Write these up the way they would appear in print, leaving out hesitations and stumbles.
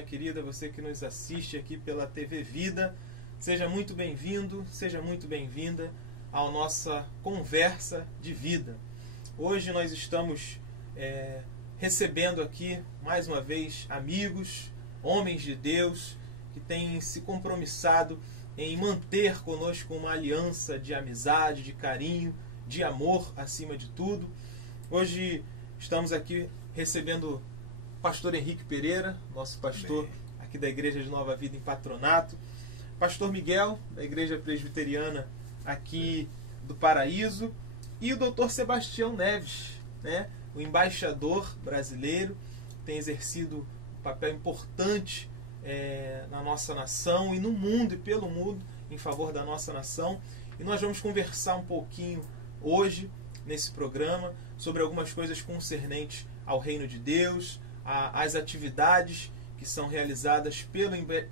minha querida, você que nos assiste aqui pela TV Vida, seja muito bem-vindo, seja muito bem-vinda à nossa conversa de vida. Hoje nós estamos recebendo aqui, mais uma vez, amigos, homens de Deus, que têm se compromissado em manter conosco uma aliança de amizade, de carinho, de amor acima de tudo. Hoje estamos aqui recebendo o pastor Henrique Pereira, nosso pastor aqui da Igreja de Nova Vida em Patronato, pastor Miguel, da Igreja Presbiteriana aqui do Paraíso, e o doutor Sebastião Neves, né, o embaixador brasileiro, tem exercido um papel importante na nossa nação e no mundo e pelo mundo em favor da nossa nação. E nós vamos conversar um pouquinho hoje nesse programa sobre algumas coisas concernentes ao reino de Deus, as atividades que são realizadas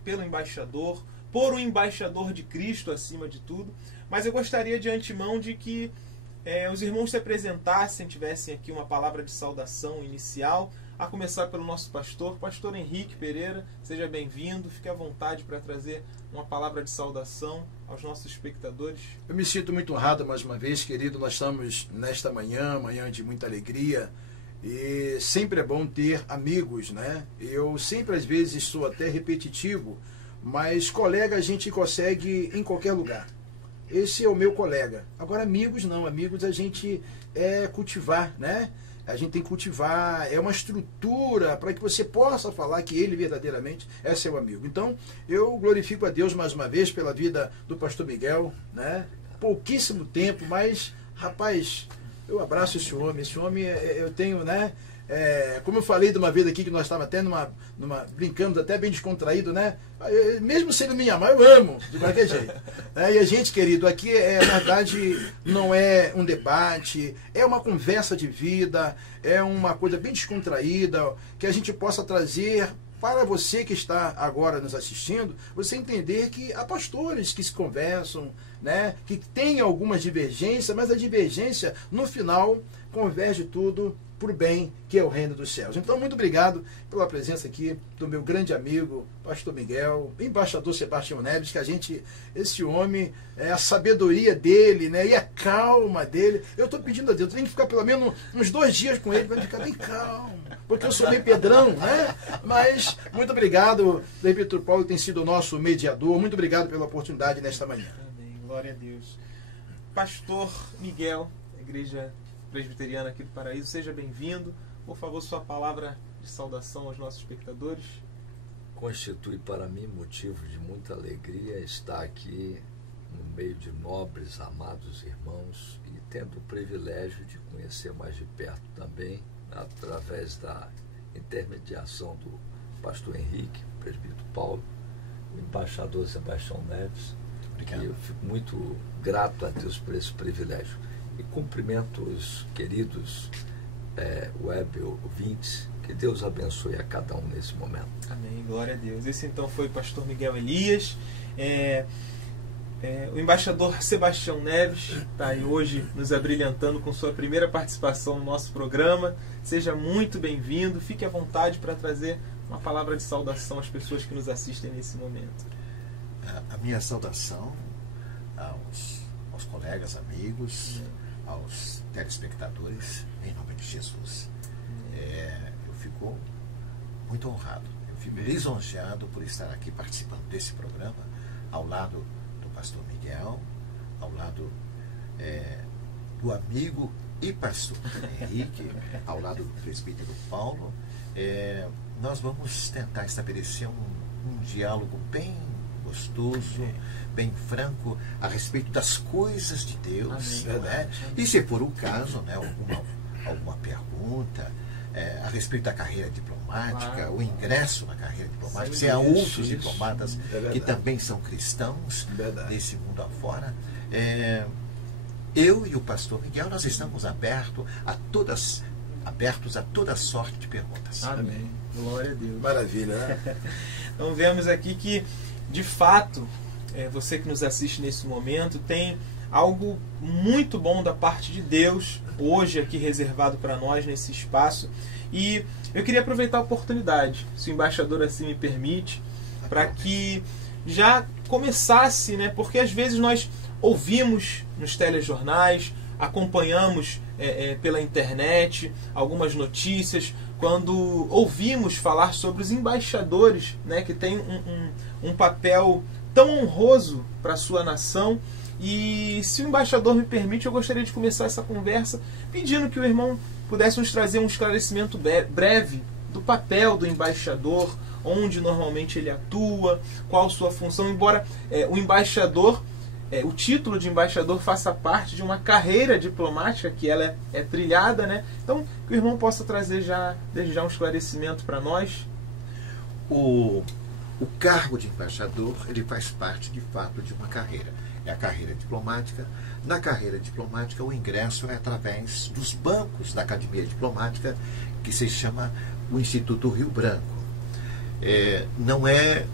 pelo embaixador, por um embaixador de Cristo acima de tudo. Mas eu gostaria de antemão de que os irmãos se apresentassem, tivessem aqui uma palavra de saudação inicial, a começar pelo nosso pastor Henrique Pereira. Seja bem-vindo, fique à vontade para trazer uma palavra de saudação aos nossos espectadores. Eu me sinto muito honrado mais uma vez, querido. Nós estamos nesta manhã de muita alegria, e sempre é bom ter amigos, né? Eu sempre às vezes sou até repetitivo, mas colega a gente consegue em qualquer lugar. Esse é o meu colega. Agora amigos não, amigos a gente cultivar, né? A gente tem que cultivar, é uma estrutura para que você possa falar que ele verdadeiramente é seu amigo. Então, eu glorifico a Deus mais uma vez pela vida do pastor Miguel, né? Pouquíssimo tempo, mas, rapaz, eu abraço esse homem. Esse homem, eu tenho, né? Como eu falei de uma vez aqui, que nós estávamos até brincando, até bem descontraído, né? Mesmo sendo minha mãe, eu amo, de qualquer jeito. E a gente, querido, aqui, na verdade, não é um debate, é uma conversa de vida, é uma coisa bem descontraída, que a gente possa trazer para você que está agora nos assistindo, você entender que há pastores que se conversam, né? Que tem algumas divergências, mas a divergência, no final, converge tudo por bem, que é o reino dos céus. Então, muito obrigado pela presença aqui do meu grande amigo, pastor Miguel, embaixador Sebastião Neves, que esse homem, a sabedoria dele, né, e a calma dele, eu estou pedindo a Deus, eu tenho que ficar pelo menos uns 2 dias com ele, para ele ficar bem calmo, porque eu sou meio pedrão, né? Mas, muito obrigado, o Presbítero Paulo tem sido o nosso mediador, muito obrigado pela oportunidade nesta manhã. Amém, glória a Deus. Pastor Miguel, Igreja Presbiteriana aqui do Paraíso, seja bem-vindo. Por favor, sua palavra de saudação aos nossos espectadores. Constitui para mim motivo de muita alegria estar aqui no meio de nobres, amados irmãos, e tendo o privilégio de conhecer mais de perto também, através da intermediação do pastor Henrique, presbítero Paulo, o embaixador Sebastião Neves. Obrigado. E eu fico muito grato a Deus por esse privilégio. E cumprimento os queridos web ouvintes. Que Deus abençoe a cada um nesse momento. Amém, glória a Deus. Esse então foi o pastor Miguel Elias. O embaixador Sebastião Neves está aí hoje nos abrilhantando com sua primeira participação no nosso programa. Seja muito bem-vindo. Fique à vontade para trazer uma palavra de saudação às pessoas que nos assistem nesse momento. A minha saudação aos colegas, amigos, aos telespectadores, em nome de Jesus. Eu fico muito honrado, eu fico lisonjeado por estar aqui participando desse programa, ao lado do pastor Miguel, ao lado do amigo e pastor Henrique, ao lado do presbítero Paulo. Nós vamos tentar estabelecer um diálogo bem gostoso, bem franco, a respeito das coisas de Deus, né? E se for o caso, né, alguma pergunta a respeito da carreira diplomática, o ingresso na carreira diplomática, se há outros diplomatas que também são cristãos nesse mundo afora. Eu e o pastor Miguel, nós estamos abertos a toda sorte de perguntas. Amém. Glória a Deus. Maravilha, né? Então vemos aqui que, de fato, você que nos assiste nesse momento tem algo muito bom da parte de Deus, hoje aqui reservado para nós nesse espaço. E eu queria aproveitar a oportunidade, se o embaixador assim me permite, para que já começasse, né? Porque às vezes nós ouvimos nos telejornais, acompanhamos pela internet algumas notícias, quando ouvimos falar sobre os embaixadores, né, que têm um papel tão honroso para a sua nação. E se o embaixador me permite, eu gostaria de começar essa conversa pedindo que o irmão pudesse nos trazer um esclarecimento breve do papel do embaixador, onde normalmente ele atua, qual sua função, embora o embaixador, o título de embaixador faça parte de uma carreira diplomática que ela é trilhada, né? Então, que o irmão possa trazer desde já um esclarecimento para nós. O cargo de embaixador, ele faz parte, de fato, de uma carreira. É a carreira diplomática. Na carreira diplomática, o ingresso é através dos bancos da Academia Diplomática, que se chama o Instituto Rio Branco. Não é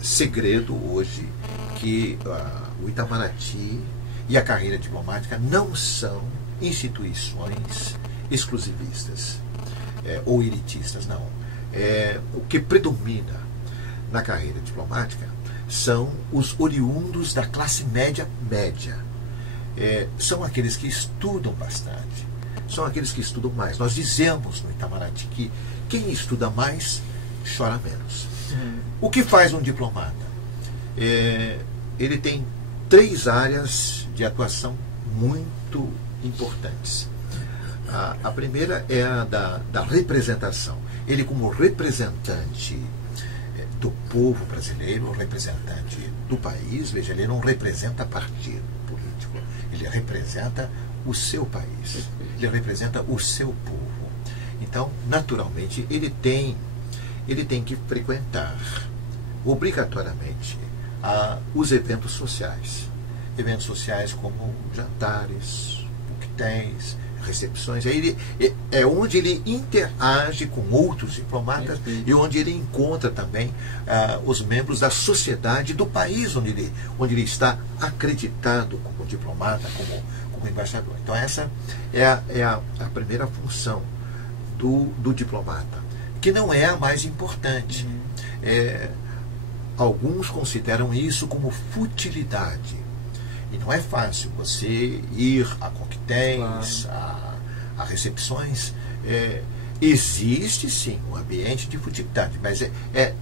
segredo hoje que o Itamaraty e a carreira diplomática não são instituições exclusivistas ou elitistas, não. O que predomina na carreira diplomática são os oriundos da classe média. São aqueles que estudam bastante, são aqueles que estudam mais. Nós dizemos no Itamaraty que quem estuda mais chora menos. O que faz um diplomata? Ele tem 3 áreas de atuação muito importantes. A primeira é a da representação. Ele, como representante do povo brasileiro, representante do país, veja, ele não representa partido político, ele representa o seu país, ele representa o seu povo. Então, naturalmente, ele tem que frequentar obrigatoriamente os eventos sociais como jantares, coquetéis, recepções. É onde ele interage com outros diplomatas e onde ele encontra também os membros da sociedade do país onde ele está acreditado como diplomata, como embaixador. Então essa é a primeira função do diplomata, que não é a mais importante. Alguns consideram isso como futilidade. E não é fácil você ir a coquetéis, a recepções. Existe sim um ambiente de futilidade, mas é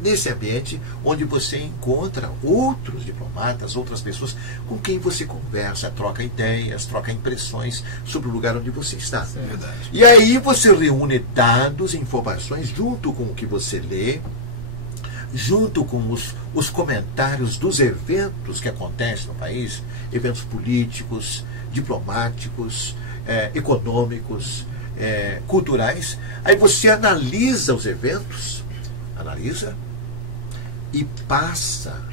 nesse ambiente onde você encontra outros diplomatas, outras pessoas com quem você conversa, troca ideias, troca impressões sobre o lugar onde você está. Verdade. E aí você reúne dados, informações, junto com o que você lê, junto com os comentários dos eventos que acontecem no país, eventos políticos, diplomáticos, econômicos, culturais. Aí você analisa os eventos, e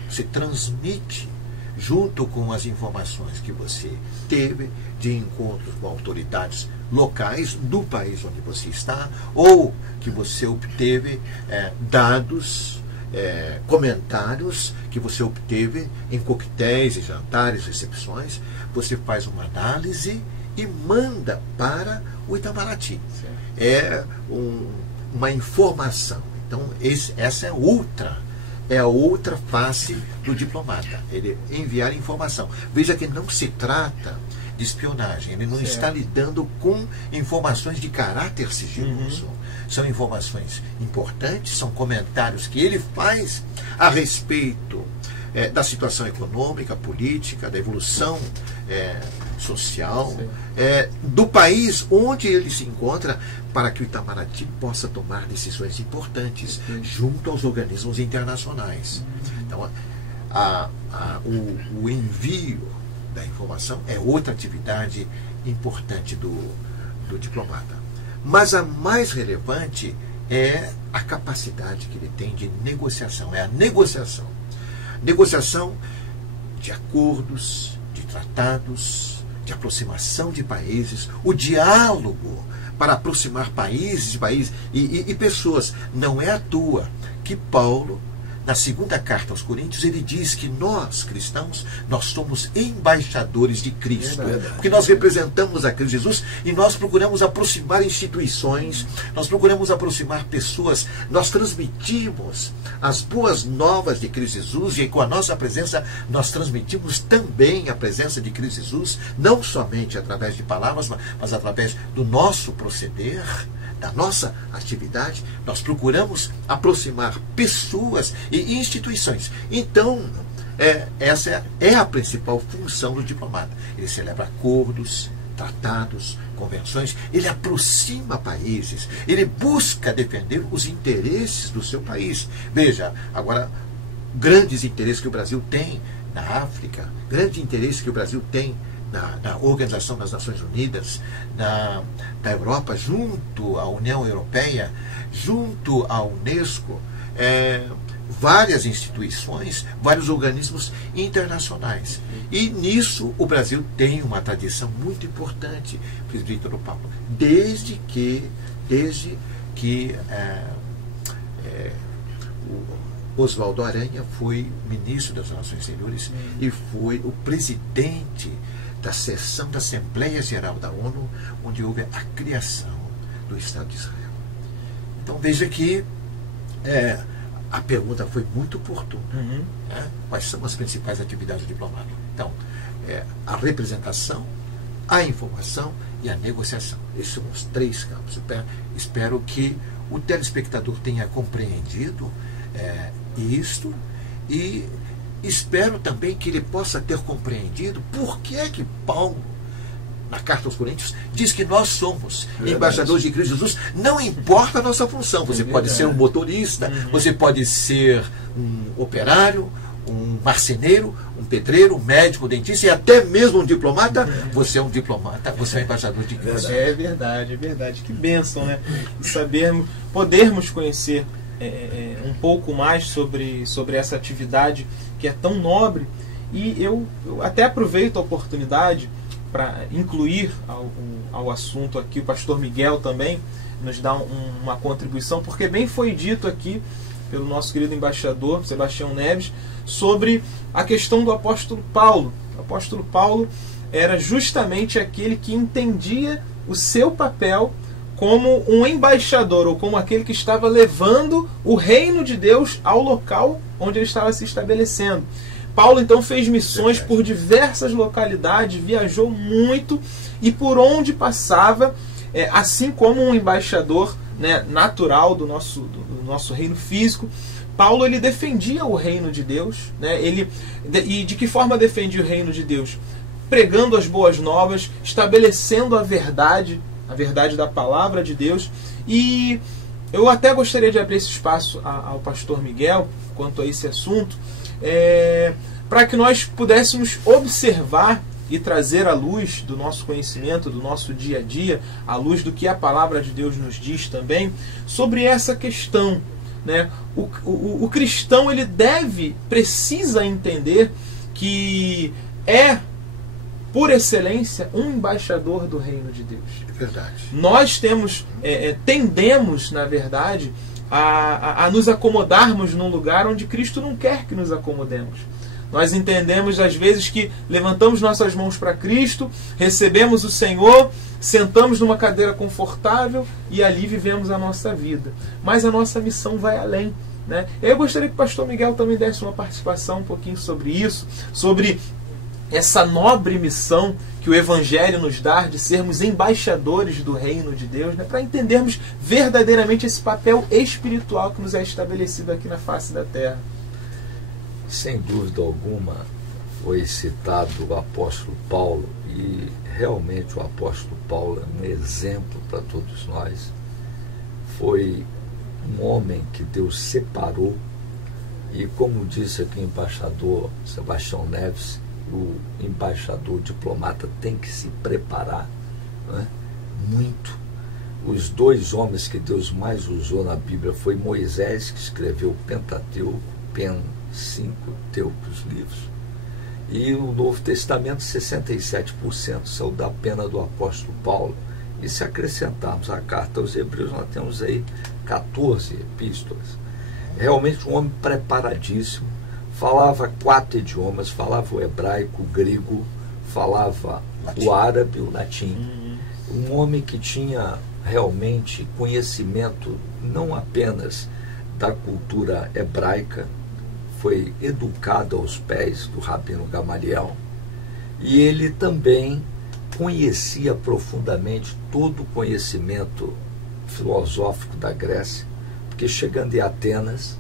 se transmite junto com as informações que você teve de encontros com autoridades locais do país onde você está, ou que você obteve dados, comentários que você obteve em coquetéis, jantares, recepções. Você faz uma análise e manda para o Itamaraty. Uma informação. Então, essa é a outra face do diplomata. Ele enviar informação. Veja que não se trata de espionagem. Ele não está lidando com informações de caráter sigiloso. São informações importantes, são comentários que ele faz a respeito da situação econômica, política, da evolução social, do país onde ele se encontra, para que o Itamaraty possa tomar decisões importantes junto aos organismos internacionais. Então, o envio da informação é outra atividade importante do diplomata. Mas a mais relevante é a capacidade que ele tem de negociação. É a negociação. Negociação de acordos, de tratados, de aproximação de países, o diálogo para aproximar países e pessoas. Não é à toa que Paulo na segunda carta aos Coríntios, ele diz que nós, cristãos, nós somos embaixadores de Cristo. Porque nós representamos a Cristo Jesus e nós procuramos aproximar instituições, nós procuramos aproximar pessoas, nós transmitimos as boas novas de Cristo Jesus e com a nossa presença nós transmitimos também a presença de Cristo Jesus, não somente através de palavras, mas através do nosso proceder, da nossa atividade. Nós procuramos aproximar pessoas e instituições. Então, essa é a principal função do diplomata. Ele celebra acordos, tratados, convenções, ele aproxima países, ele busca defender os interesses do seu país. Veja, agora, grandes interesses que o Brasil tem na África, grande interesse que o Brasil tem na Organização das Nações Unidas, na Europa, junto à União Europeia, junto à Unesco, várias instituições, vários organismos internacionais. E nisso o Brasil tem uma tradição muito importante, presbítero Paulo, desde que o Oswaldo Aranha foi ministro das Relações Exteriores e foi o presidente da sessão da Assembleia Geral da ONU, onde houve a criação do Estado de Israel. Então veja que a pergunta foi muito oportuna. Quais são as principais atividades do diplomata? Então, a representação, a informação e a negociação. Esses são os três campos. Espero que o telespectador tenha compreendido isto e espero também que ele possa ter compreendido por que é que Paulo, na carta aos Coríntios, diz que nós somos embaixadores de Cristo Jesus. Não importa a nossa função. Você pode ser um motorista, você pode ser um operário, um marceneiro, um pedreiro, um médico, um dentista e até mesmo um diplomata. Você é um diplomata, você é um embaixador de Cristo. É verdade. Que bênção, né? E podermos conhecer um pouco mais sobre essa atividade que é tão nobre. E eu até aproveito a oportunidade para incluir ao assunto aqui o pastor Miguel também, nos dá uma contribuição, porque bem foi dito aqui pelo nosso querido embaixador Sebastião Neves sobre a questão do apóstolo Paulo. O apóstolo Paulo era justamente aquele que entendia o seu papel como um embaixador, ou como aquele que estava levando o reino de Deus ao local onde ele estava se estabelecendo. Paulo então fez missões por diversas localidades, viajou muito e por onde passava, assim como um embaixador, né, natural do nosso reino físico, Paulo ele defendia o reino de Deus, né? E de que forma defendia o reino de Deus? Pregando as boas novas, estabelecendo a verdade da palavra de Deus. E eu até gostaria de abrir esse espaço ao pastor Miguel quanto a esse assunto, para que nós pudéssemos observar e trazer à luz do nosso conhecimento, do nosso dia a dia, à luz do que a palavra de Deus nos diz também, sobre essa questão, né? O cristão ele precisa entender que por excelência, um embaixador do reino de Deus. É verdade. Nós tendemos, na verdade, a nos acomodarmos num lugar onde Cristo não quer que nos acomodemos. Nós entendemos, às vezes, que levantamos nossas mãos para Cristo, recebemos o Senhor, sentamos numa cadeira confortável e ali vivemos a nossa vida. Mas a nossa missão vai além, né? Eu gostaria que o pastor Miguel também desse uma participação um pouquinho sobre isso, sobre essa nobre missão que o Evangelho nos dá de sermos embaixadores do reino de Deus, né, para entendermos verdadeiramente esse papel espiritual que nos é estabelecido aqui na face da terra. Sem dúvida alguma, foi citado o apóstolo Paulo, e realmente o apóstolo Paulo é um exemplo para todos nós. Foi um homem que Deus separou, e como disse aqui o embaixador Sebastião Neves, o embaixador, o diplomata tem que se preparar, né, muito. Os dois homens que Deus mais usou na Bíblia foi Moisés, que escreveu o Pentateuco, 5 teucos livros, e o Novo Testamento 67% são da pena do apóstolo Paulo. E se acrescentarmos a carta aos Hebreus, nós temos aí 14 epístolas. realmente um homem preparadíssimo, falava 4 idiomas, falava o hebraico, o grego, falava o árabe, o latim. Um homem que tinha realmente conhecimento não apenas da cultura hebraica, foi educado aos pés do Rabino Gamaliel, e ele também conhecia profundamente todo o conhecimento filosófico da Grécia, porque chegando em Atenas,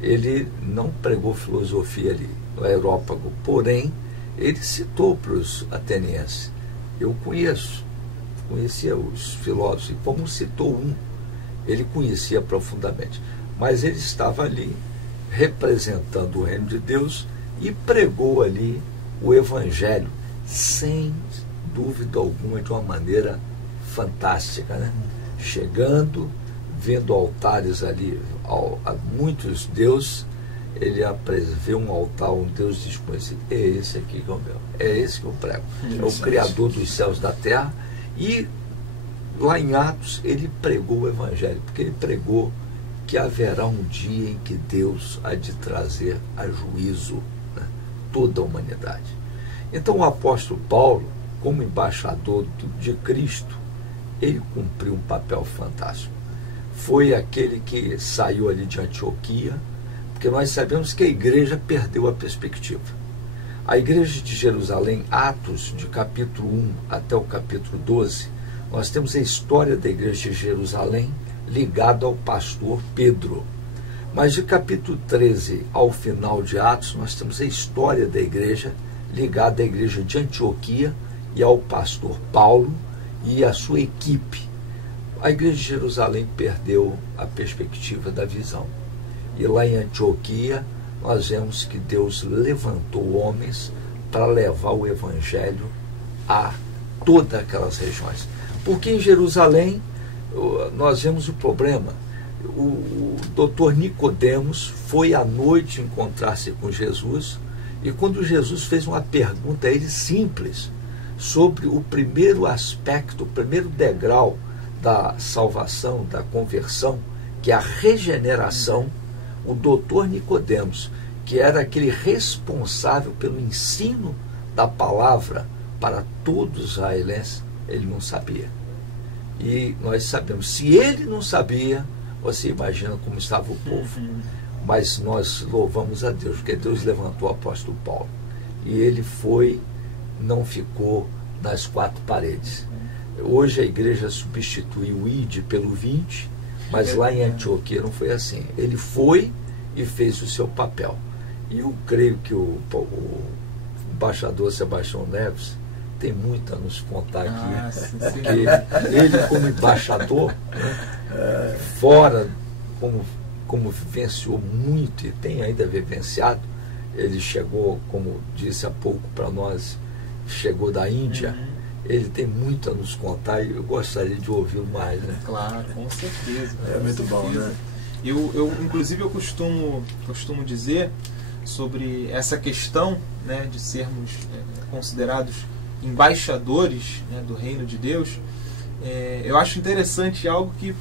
ele não pregou filosofia ali no Areópago, porém, ele citou para os atenienses: eu conhecia os filósofos, e como citou um, ele conhecia profundamente, mas ele estava ali representando o reino de Deus e pregou ali o evangelho, sem dúvida alguma, de uma maneira fantástica, né? Chegando, vendo altares ali a muitos deuses, ele vê um altar, um Deus desconhecido. É esse aqui que é o meu, é esse que eu prego. É o Criador dos céus e da terra. E lá em Atos ele pregou o evangelho, porque ele pregou que haverá um dia em que Deus há de trazer a juízo, né, toda a humanidade. Então o apóstolo Paulo, como embaixador de Cristo, ele cumpriu um papel fantástico. Foi aquele que saiu ali de Antioquia, porque nós sabemos que a igreja perdeu a perspectiva. A igreja de Jerusalém, Atos, de capítulo 1 até o capítulo 12, nós temos a história da igreja de Jerusalém ligada ao pastor Pedro. Mas de capítulo 13 ao final de Atos, nós temos a história da igreja ligada à igreja de Antioquia e ao pastor Paulo e a sua equipe. A igreja de Jerusalém perdeu a perspectiva da visão. E lá em Antioquia, nós vemos que Deus levantou homens para levar o evangelho a todas aquelas regiões. Porque em Jerusalém, nós vemos o problema. O doutor Nicodemos foi à noite encontrar-se com Jesus, e quando Jesus fez uma pergunta a ele simples sobre o primeiro aspecto, o primeiro degrau da salvação, da conversão, que é a regeneração, o doutor Nicodemos, que era aquele responsável pelo ensino da palavra para todos os israelenses, ele não sabia. E nós sabemos, se ele não sabia, você imagina como estava o povo. Mas nós louvamos a Deus, porque Deus levantou o apóstolo Paulo. E ele foi, não ficou nas 4 paredes. Hoje a igreja substituiu o ID pelo 20, mas lá em Antioquia não foi assim. Ele foi e fez o seu papel. E eu creio que o embaixador Sebastião Neves tem muito a nos contar aqui. Porque ele como embaixador, né, fora, como vivenciou muito e tem ainda vivenciado, ele chegou, como disse há pouco para nós, chegou da Índia. Ele tem muito a nos contar e eu gostaria de ouvi-lo mais, né? Claro, com certeza. É muito bom, né? Inclusive, eu costumo dizer sobre essa questão, né, de sermos considerados embaixadores, né, do reino de Deus. Eu acho interessante algo que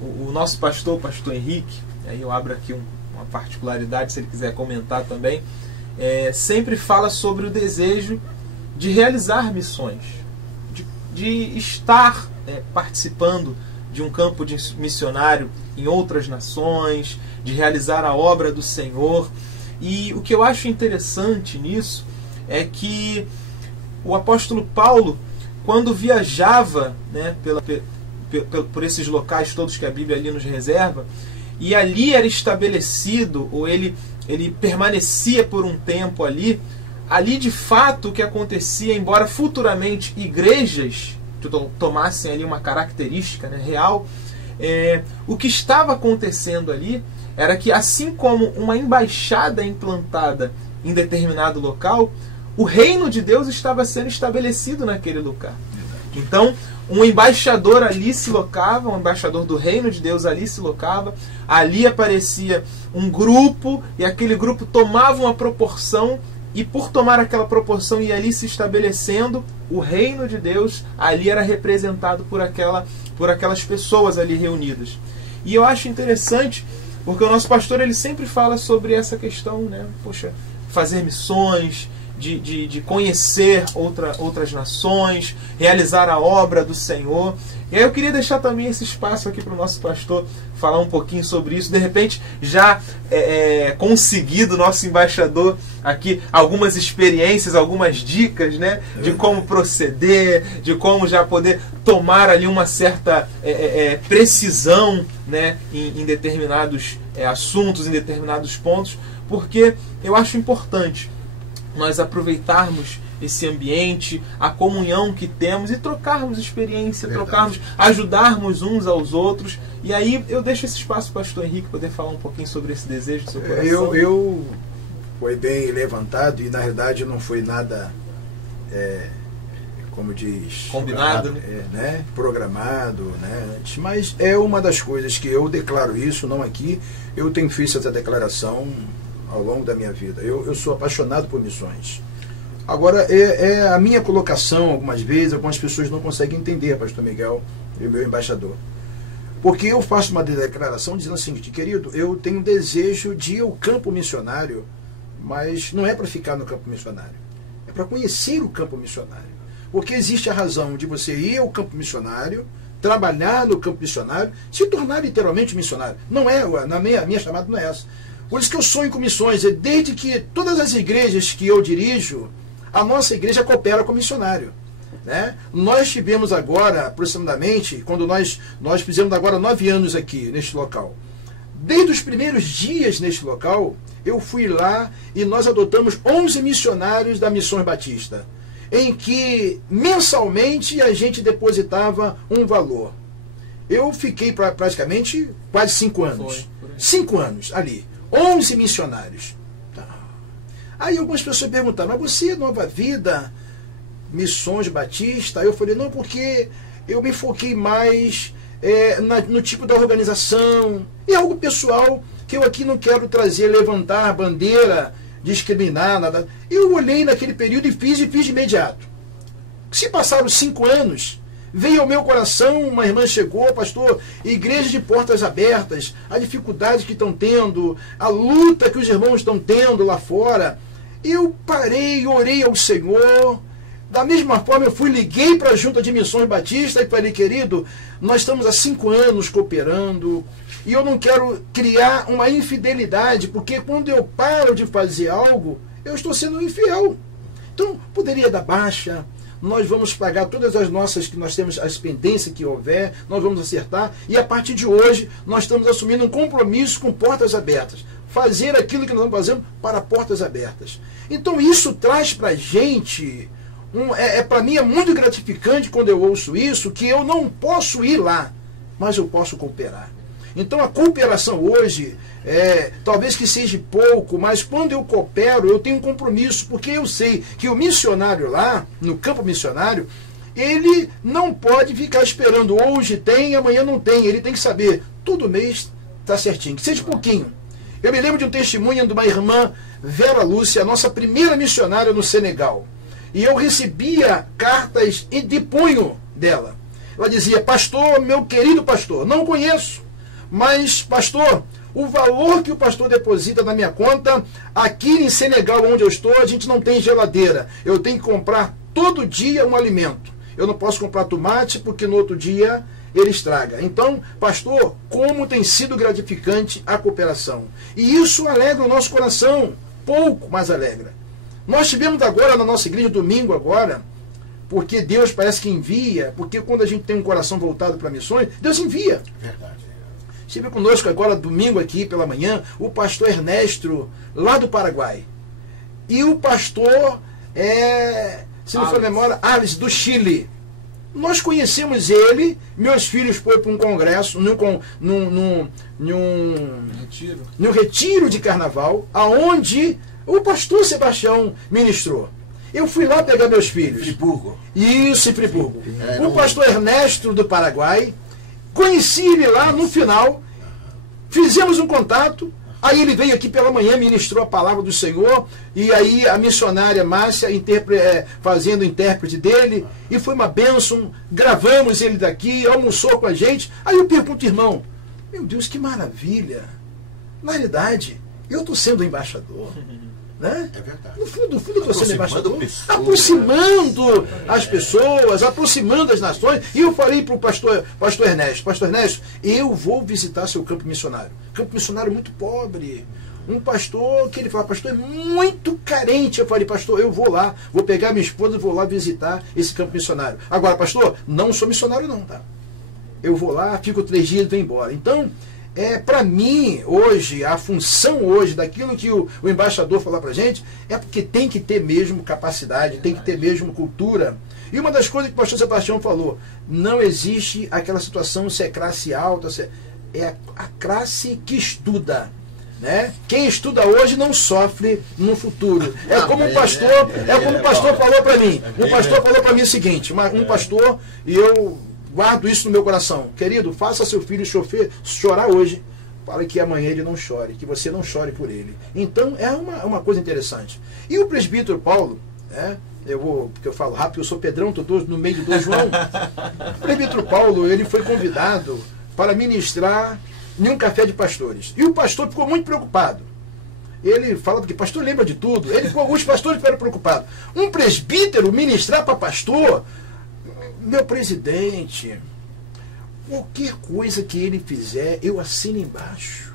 o nosso pastor, o pastor Henrique, aí eu abro aqui uma particularidade, se ele quiser comentar também, sempre fala sobre o desejo de realizar missões, de estar participando de um campo de missionário em outras nações, de realizar a obra do Senhor. E o que eu acho interessante nisso é que o apóstolo Paulo, quando viajava, né, por esses locais todos que a Bíblia ali nos reserva, e ali era estabelecido, ou ele permanecia por um tempo ali de fato o que acontecia, embora futuramente igrejas tomassem ali uma característica, né, real, o que estava acontecendo ali era que, assim como uma embaixada implantada em determinado local, o reino de Deus estava sendo estabelecido naquele lugar. Então, um embaixador ali se locava, um embaixador do reino de Deus ali se locava, ali aparecia um grupo, e aquele grupo tomava uma proporção, e por tomar aquela proporção e ali se estabelecendo, o reino de Deus ali era representado por aquelas pessoas ali reunidas. E eu acho interessante Porque o nosso pastor ele sempre fala sobre essa questão, né? Poxa, fazer missões, de conhecer outras nações, realizar a obra do Senhor. E aí eu queria deixar também esse espaço aqui para o nosso pastor falar um pouquinho sobre isso. De repente, já conseguir do nosso embaixador aqui algumas experiências, algumas dicas, né, de como proceder, de como já poder tomar ali uma certa precisão, né, em determinados assuntos, em determinados pontos, porque eu acho importante nós aproveitarmos esse ambiente, a comunhão que temos e trocarmos experiência, ajudarmos uns aos outros. E aí eu deixo esse espaço para o pastor Henrique poder falar um pouquinho sobre esse desejo do seu coração. Foi bem levantado e na realidade não foi nada, como diz... Combinado, né? Programado, né? Mas é uma das coisas que eu declaro isso, não aqui, eu tenho feito essa declaração ao longo da minha vida. Eu sou apaixonado por missões. Agora, a minha colocação, algumas vezes, algumas pessoas não conseguem entender, pastor Miguel e o meu embaixador. Porque eu faço uma declaração dizendo o seguinte: querido, eu tenho desejo de ir ao campo missionário, mas não é para ficar no campo missionário. É para conhecer o campo missionário. Porque existe a razão de você ir ao campo missionário, trabalhar no campo missionário, se tornar literalmente missionário. Não é, a minha chamada não é essa. Por isso que eu sonho com missões. Desde que todas as igrejas que eu dirijo, a nossa igreja coopera com o missionário, né? Nós tivemos agora, aproximadamente, quando nós fizemos agora 9 anos aqui, neste local. Desde os primeiros dias neste local, eu fui lá e nós adotamos 11 missionários da Missões Batista, em que mensalmente a gente depositava um valor. Eu fiquei praticamente quase 5 anos. 5 anos ali. 11 missionários. Aí algumas pessoas perguntaram: mas você, Nova Vida, Missões Batista? Aí eu falei: não, porque eu me foquei mais no tipo da organização. E algo pessoal que eu aqui não quero levantar bandeira, discriminar, nada. Eu olhei naquele período e fiz de imediato. Se passaram 5 anos, veio ao meu coração, uma irmã chegou: pastor, igreja de portas abertas, a dificuldade que estão tendo, a luta que os irmãos estão tendo lá fora. Eu parei, orei ao Senhor. Da mesma forma, eu liguei para a Junta de Missões Batista e falei: querido, nós estamos há 5 anos cooperando e eu não quero criar uma infidelidade, porque quando eu paro de fazer algo, eu estou sendo infiel. Então, poderia dar baixa, nós vamos pagar todas as nossas, que nós temos, as pendências que houver, nós vamos acertar, e a partir de hoje, nós estamos assumindo um compromisso com portas abertas. Fazer aquilo que nós estamos fazendo para portas abertas. Então isso traz para a gente, para mim é muito gratificante quando eu ouço isso, que eu não posso ir lá, mas eu posso cooperar. Então a cooperação hoje, talvez que seja pouco, mas quando eu coopero, eu tenho um compromisso, porque eu sei que o missionário lá, no campo missionário, ele não pode ficar esperando, hoje tem, amanhã não tem, ele tem que saber, todo mês está certinho, que seja pouquinho. Eu me lembro de um testemunho de uma irmã, Vera Lúcia, a nossa primeira missionária no Senegal. E eu recebia cartas de punho dela. Ela dizia: pastor, meu querido pastor, não conheço, mas pastor, o valor que o pastor deposita na minha conta, aqui em Senegal, onde eu estou, a gente não tem geladeira. Eu tenho que comprar todo dia um alimento. Eu não posso comprar tomate porque no outro dia ele estraga. Então, pastor, como tem sido gratificante a cooperação. E isso alegra o nosso coração, pouco, mas alegra. Nós tivemos agora na nossa igreja, domingo agora, porque Deus parece que envia, porque quando a gente tem um coração voltado para missões, Deus envia. Verdade. Estive conosco agora, domingo aqui pela manhã, o pastor Ernesto, lá do Paraguai. E o pastor, se não for memória, Alex, do Chile. Nós conhecemos ele, meus filhos foram para um congresso, num retiro de carnaval, aonde o pastor Sebastião ministrou. Eu fui lá pegar meus filhos. Friburgo. Isso, em Friburgo. O pastor Ernesto do Paraguai, conheci ele lá no final, fizemos um contato. Aí ele veio aqui pela manhã, ministrou a palavra do Senhor, e aí a missionária Márcia fazendo o intérprete dele, e foi uma bênção. Gravamos ele daqui, almoçou com a gente. Aí eu pergunto: irmão, meu Deus, que maravilha! Na realidade, eu estou sendo embaixador. Né? É verdade. No fundo, eu estou sendo embaixador, pessoas. aproximando as pessoas, aproximando as nações. E eu falei para o pastor Ernesto, eu vou visitar seu campo missionário. Campo missionário muito pobre. Um pastor que ele fala, pastor, é muito carente. Eu falei, pastor, eu vou lá, vou pegar minha esposa e vou lá visitar esse campo missionário. Agora, pastor, não sou missionário não, tá? Eu vou lá, fico 3 dias e venho embora. Então, para mim, hoje, a função hoje daquilo que o embaixador falou para a gente, é porque tem que ter mesmo capacidade, tem que ter mesmo cultura. E uma das coisas que o pastor Sebastião falou, não existe aquela situação se é classe alta, é a classe que estuda. Né? Quem estuda hoje não sofre no futuro. É como o pastor falou para mim. O pastor falou para mim o seguinte, um pastor, e eu guardo isso no meu coração. Querido, faça seu filho chorar hoje, para que amanhã ele não chore, que você não chore por ele. Então, é uma coisa interessante. E o presbítero Paulo, né, porque eu falo rápido, eu sou Pedrão, estou no meio de 2 João. O presbítero Paulo, ele foi convidado para ministrar em um café de pastores. E o pastor ficou muito preocupado. Ele fala que pastor lembra de tudo. Os pastores ficaram preocupados. Um presbítero ministrar para pastor... Meu presidente, qualquer coisa que ele fizer, eu assino embaixo.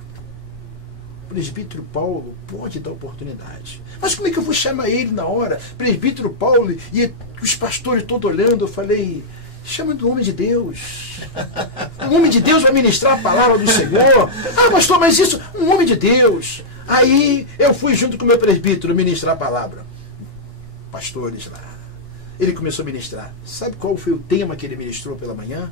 O presbítero Paulo pode dar oportunidade. Mas como é que eu vou chamar ele na hora? Presbítero Paulo, e os pastores todos olhando, eu falei, chama do homem de Deus. O homem de Deus vai ministrar a palavra do Senhor. Ah, pastor, mas isso, um homem de Deus. Aí eu fui junto com o meu presbítero ministrar a palavra. Pastores lá. Ele começou a ministrar. Sabe qual foi o tema que ele ministrou pela manhã?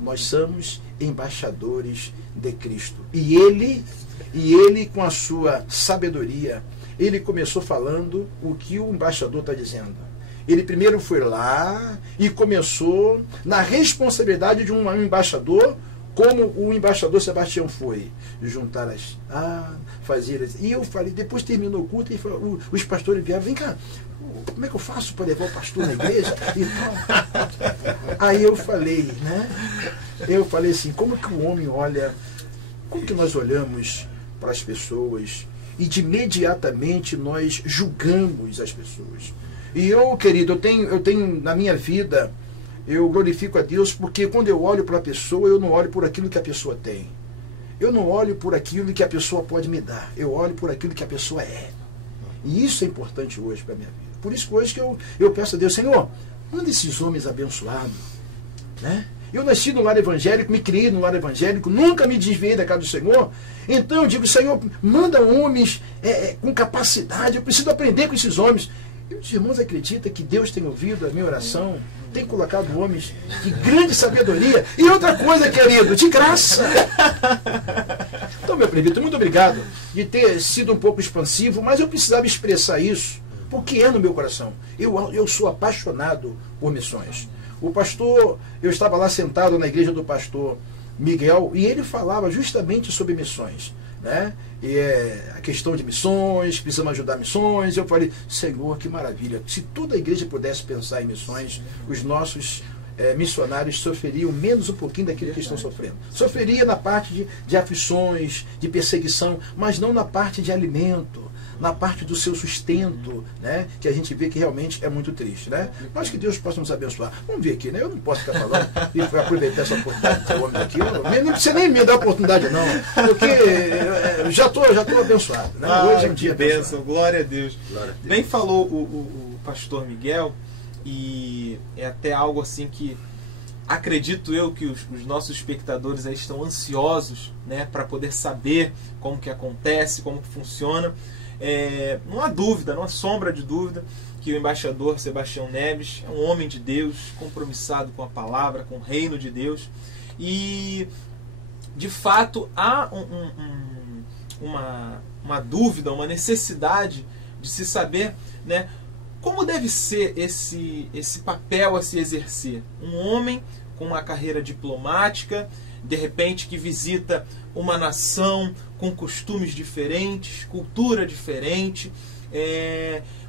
Nós somos embaixadores de Cristo. E ele com a sua sabedoria, ele começou falando o que o embaixador está dizendo. Ele primeiro foi lá e começou na responsabilidade de um embaixador, como o embaixador Sebastião foi. Juntar fazer... E eu falei, depois terminou o culto, e os pastores vieram, vem cá, como é que eu faço para levar o pastor na igreja? Aí eu falei, né? Eu falei assim, como que o homem olha, como que nós olhamos para as pessoas e de imediatamente nós julgamos as pessoas. E eu, querido, eu tenho na minha vida, eu glorifico a Deus porque quando eu olho para a pessoa, eu não olho por aquilo que a pessoa tem. Eu não olho por aquilo que a pessoa pode me dar. Eu olho por aquilo que a pessoa é. E isso é importante hoje para a minha vida. Por isso que hoje que eu peço a Deus, Senhor, manda esses homens abençoados. Né? Eu nasci no lar evangélico, me criei no lar evangélico, nunca me desviei da casa do Senhor. Então eu digo, Senhor, manda homens com capacidade, eu preciso aprender com esses homens. E os irmãos acreditam que Deus tem ouvido a minha oração, tem colocado homens de grande sabedoria. E outra coisa, querido, de graça. Então, meu presbítero, muito obrigado de ter sido um pouco expansivo, mas eu precisava expressar isso, porque é no meu coração. Eu sou apaixonado por missões. O pastor, eu estava lá sentado na igreja do pastor Miguel, e ele falava justamente sobre missões. Né? E a questão de missões, precisamos ajudar missões. Eu falei, Senhor, que maravilha. Se toda a igreja pudesse pensar em missões, os nossos missionários sofreriam menos um pouquinho daquilo que estão sofrendo. Sofreria na parte de aflições, de perseguição, mas não na parte de alimento, na parte do seu sustento, né? Que a gente vê que realmente é muito triste. Né? Mas que Deus possa nos abençoar. Vamos ver aqui, né? Eu não posso ficar falando e aproveitar essa oportunidade do homem aqui. Não precisa nem me dar oportunidade, não. Porque já tô abençoado. Né? Hoje é um dia bênção, glória a Deus. Glória a Deus. Bem falou o pastor Miguel, e é até algo assim que acredito eu que os nossos espectadores aí estão ansiosos, né, para poder saber como que acontece, como que funciona. Não há dúvida, não há sombra de dúvida que o embaixador Sebastião Neves é um homem de Deus, compromissado com a palavra, com o reino de Deus, e de fato há uma dúvida, uma necessidade de se saber, né, como deve ser esse papel a se exercer. Um homem com uma carreira diplomática, de repente que visita uma nação com costumes diferentes, cultura diferente,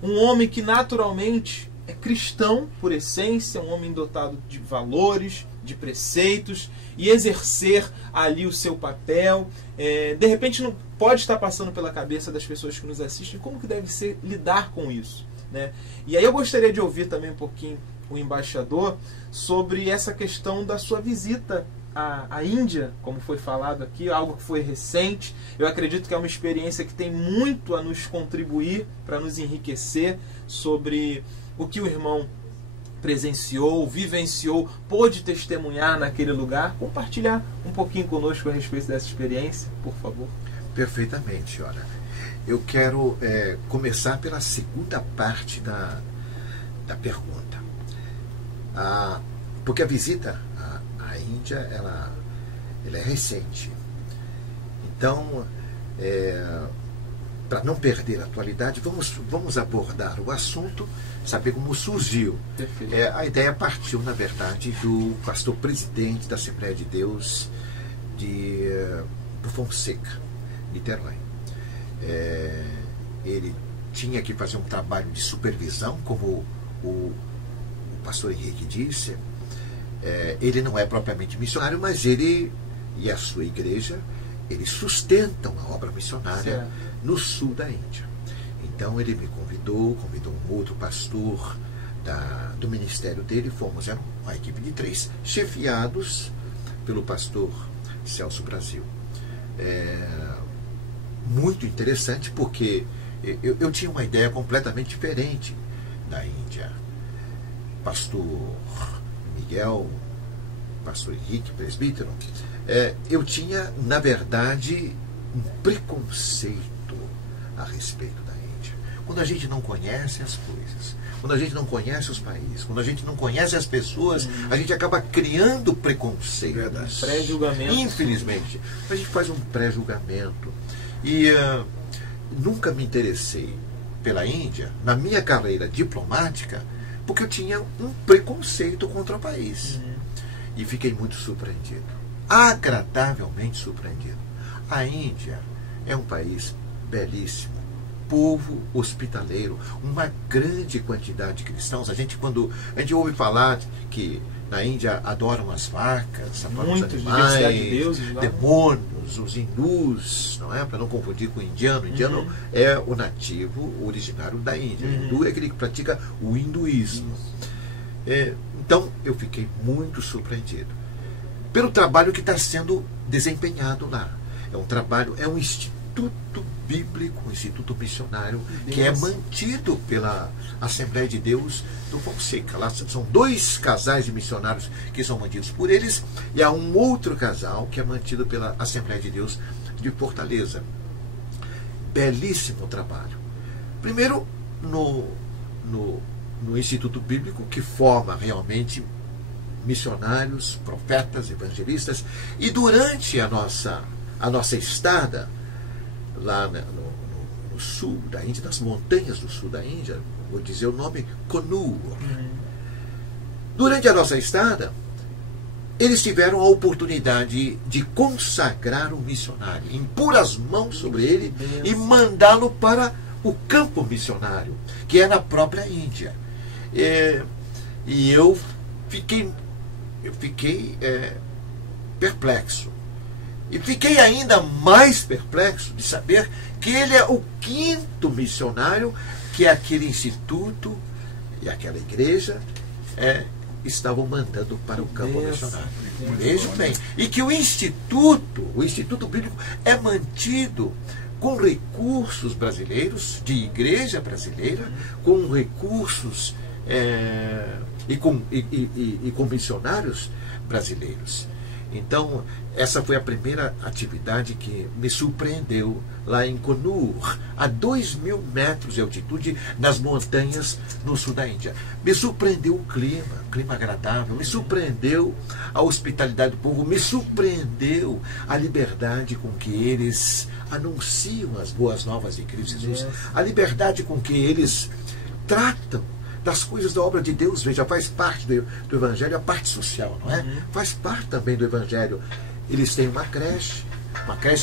um homem que naturalmente é cristão por essência, um homem dotado de valores, de preceitos, e exercer ali o seu papel, de repente pode estar passando pela cabeça das pessoas que nos assistem, como que deve ser lidar com isso, né? E aí eu gostaria de ouvir também um pouquinho o embaixador sobre essa questão da sua visita à Índia, como foi falado aqui, algo que foi recente. Eu acredito que é uma experiência que tem muito a nos contribuir, para nos enriquecer sobre o que o irmão presenciou, vivenciou, pôde testemunhar naquele lugar. Compartilhar um pouquinho conosco a respeito dessa experiência, por favor. Perfeitamente, olha. Eu quero começar pela segunda parte da pergunta. Porque a visita à Índia, ela é recente. Então, para não perder a atualidade, vamos abordar o assunto, saber como surgiu. A ideia partiu, na verdade, do pastor presidente da Assembleia de Deus do Fonseca, Niterói. Ele tinha que fazer um trabalho de supervisão, como o pastor Henrique disse. Ele não é propriamente missionário, mas ele e a sua igreja, eles sustentam a obra missionária no sul da Índia. Então ele me convidou um outro pastor do ministério dele, era uma equipe de 3, chefiados pelo pastor Celso Brasil. Muito interessante, porque eu tinha uma ideia completamente diferente da Índia. Pastor Miguel, pastor Henrique, presbítero, eu tinha, na verdade, um preconceito a respeito da Índia. Quando a gente não conhece as coisas, quando a gente não conhece os países, quando a gente não conhece as pessoas, a gente acaba criando preconceitos. Pré-julgamento. Infelizmente. A gente faz um pré-julgamento. E nunca me interessei pela Índia, na minha carreira diplomática, porque eu tinha um preconceito contra o país. E fiquei muito surpreendido. Agradavelmente surpreendido. A Índia é um país belíssimo, povo hospitaleiro, uma grande quantidade de cristãos. Quando a gente ouve falar que na Índia adoram as vacas, adoram os animais, de deuses, demônios, os hindus, não é? Para não confundir com o indiano. O indiano é o nativo originário da Índia. O hindu é aquele que pratica o hinduísmo. Então eu fiquei muito surpreendido pelo trabalho que está sendo desempenhado lá. É um instituto bíblico, um instituto missionário, que é mantido pela Assembleia de Deus do Fonseca. Lá são 2 casais de missionários que são mantidos por eles, e há um outro casal que é mantido pela Assembleia de Deus de Fortaleza. Belíssimo trabalho. Primeiro, no Instituto Bíblico, que forma realmente missionários, profetas, evangelistas, e durante a nossa estada lá no sul da Índia, nas montanhas do sul da Índia, vou dizer o nome, Konur. Durante a nossa estada, eles tiveram a oportunidade de consagrar o missionário, impor as mãos sobre ele e mandá-lo para o campo missionário, que é na própria Índia. E eu fiquei perplexo. E fiquei ainda mais perplexo de saber que ele é o 5º missionário que aquele instituto e aquela igreja estavam mandando para o campo missionário. Vejam bem. E que o Instituto Bíblico é mantido com recursos brasileiros, de igreja brasileira, com recursos e com missionários brasileiros. Então, essa foi a primeira atividade que me surpreendeu lá em Konur, a 2.000 metros de altitude, nas montanhas no sul da Índia. Me surpreendeu o clima agradável, me surpreendeu a hospitalidade do povo, me surpreendeu a liberdade com que eles anunciam as boas novas de Cristo Jesus, a liberdade com que eles tratam das coisas da obra de Deus. Veja, faz parte do Evangelho a parte social, não é? Faz parte também do Evangelho. Eles têm uma creche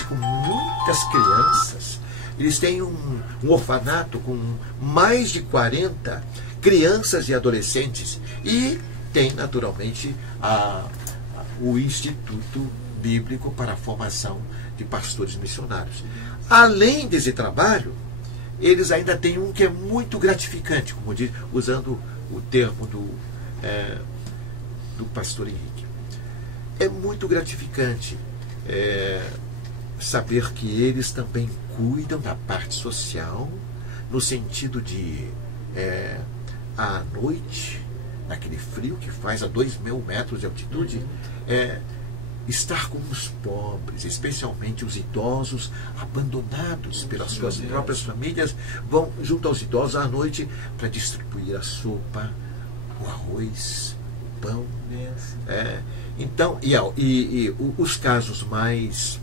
com muitas crianças. Eles têm um orfanato com mais de 40 crianças e adolescentes. E tem, naturalmente, o Instituto Bíblico para a formação de pastores missionários. além desse trabalho, eles ainda têm um que é muito gratificante, como diz, usando o termo do pastor Henrique. É muito gratificante saber que eles também cuidam da parte social, no sentido de, à noite, naquele frio que faz a 2.000 metros de altitude, estar com os pobres, especialmente os idosos abandonados pelas suas próprias famílias, vão junto aos idosos à noite para distribuir a sopa, o arroz, o pão. Então, e os casos mais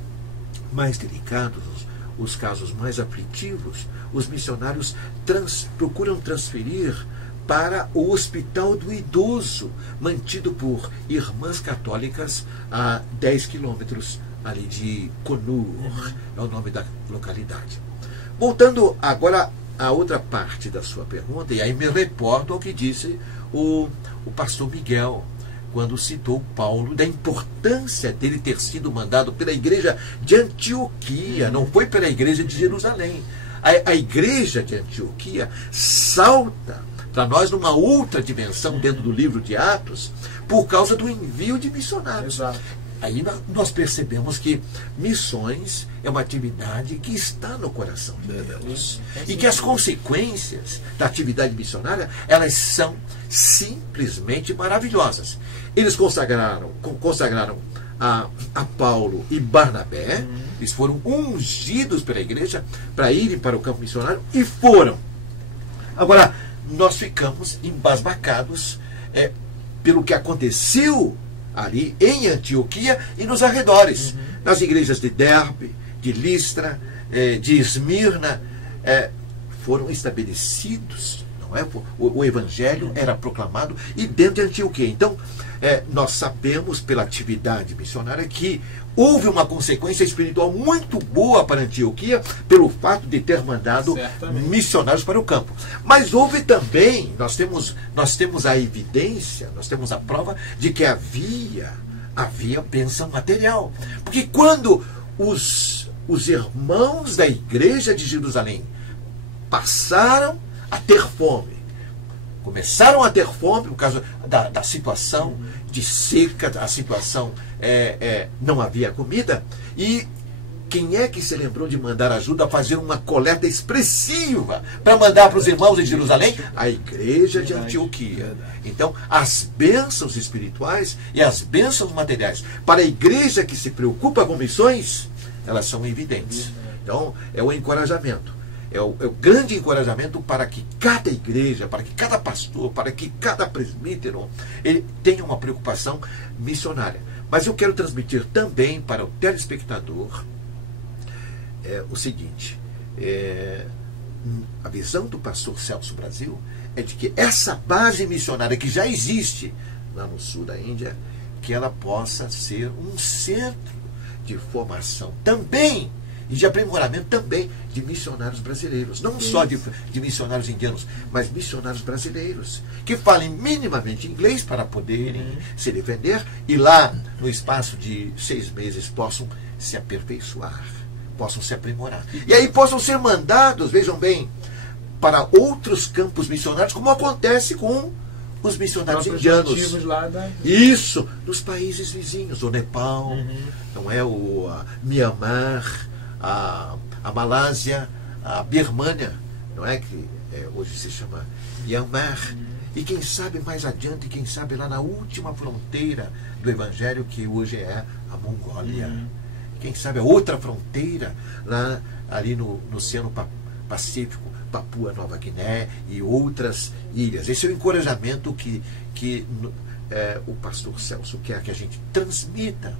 delicados, os casos mais aflitivos, os missionários procuram transferir para o Hospital do Idoso, mantido por irmãs católicas a 10 quilômetros ali de Conur, é o nome da localidade. Voltando agora à outra parte da sua pergunta, e aí me reporto ao que disse o pastor Miguel, quando citou Paulo, da importância dele ter sido mandado pela igreja de Antioquia, não foi pela igreja de Jerusalém. A igreja de Antioquia salta para nós numa outra dimensão dentro do livro de Atos, por causa do envio de missionários. Exato. Aí nós percebemos que missões é uma atividade que está no coração de Deus. E que as consequências da atividade missionária, elas são simplesmente maravilhosas. Eles consagraram a Paulo e Barnabé, eles foram ungidos pela igreja para irem para o campo missionário e foram. Agora, nós ficamos embasbacados pelo que aconteceu ali em Antioquia e nos arredores. Nas igrejas de Derbe, de Listra, de Esmirna, foram estabelecidos, não é? O evangelho era proclamado e dentro de Antioquia. Então, nós sabemos pela atividade missionária que houve uma consequência espiritual muito boa para Antioquia pelo fato de ter mandado missionários para o campo. Mas houve também, nós temos a evidência, nós temos a prova de que havia bênção material. Porque quando os irmãos da igreja de Jerusalém passaram a ter fome, começaram a ter fome por causa da situação de seca, a situação não havia comida, e quem é que se lembrou de mandar ajuda a fazer uma coleta expressiva para mandar para os irmãos em Jerusalém? A igreja de Antioquia. Então, as bênçãos espirituais e as bênçãos materiais para a igreja que se preocupa com missões, elas são evidentes. Então, é o encorajamento. É o grande encorajamento para que cada igreja, para que cada pastor, para que cada presbítero, ele tenha uma preocupação missionária. Mas eu quero transmitir também para o telespectador o seguinte: a visão do pastor Celso Brasil é de que essa base missionária que já existe lá no sul da Índia, que ela possa ser um centro de formação também e de aprimoramento também de missionários brasileiros. Não só de missionários indianos, mas missionários brasileiros, que falem minimamente inglês para poderem se defender e lá, no espaço de 6 meses, possam se aperfeiçoar, possam se aprimorar. E aí possam ser mandados, vejam bem, para outros campos missionários, como acontece com os missionários indianos. Isso, nos países vizinhos, o Nepal, não é, o Myanmar, a Malásia, a Birmânia, não é, que hoje se chama Myanmar, e quem sabe mais adiante, quem sabe lá na última fronteira do Evangelho, que hoje é a Mongólia, quem sabe a outra fronteira lá ali no Oceano Pacífico, Papua Nova Guiné e outras ilhas. Esse é o encorajamento que o pastor Celso quer que a gente transmita,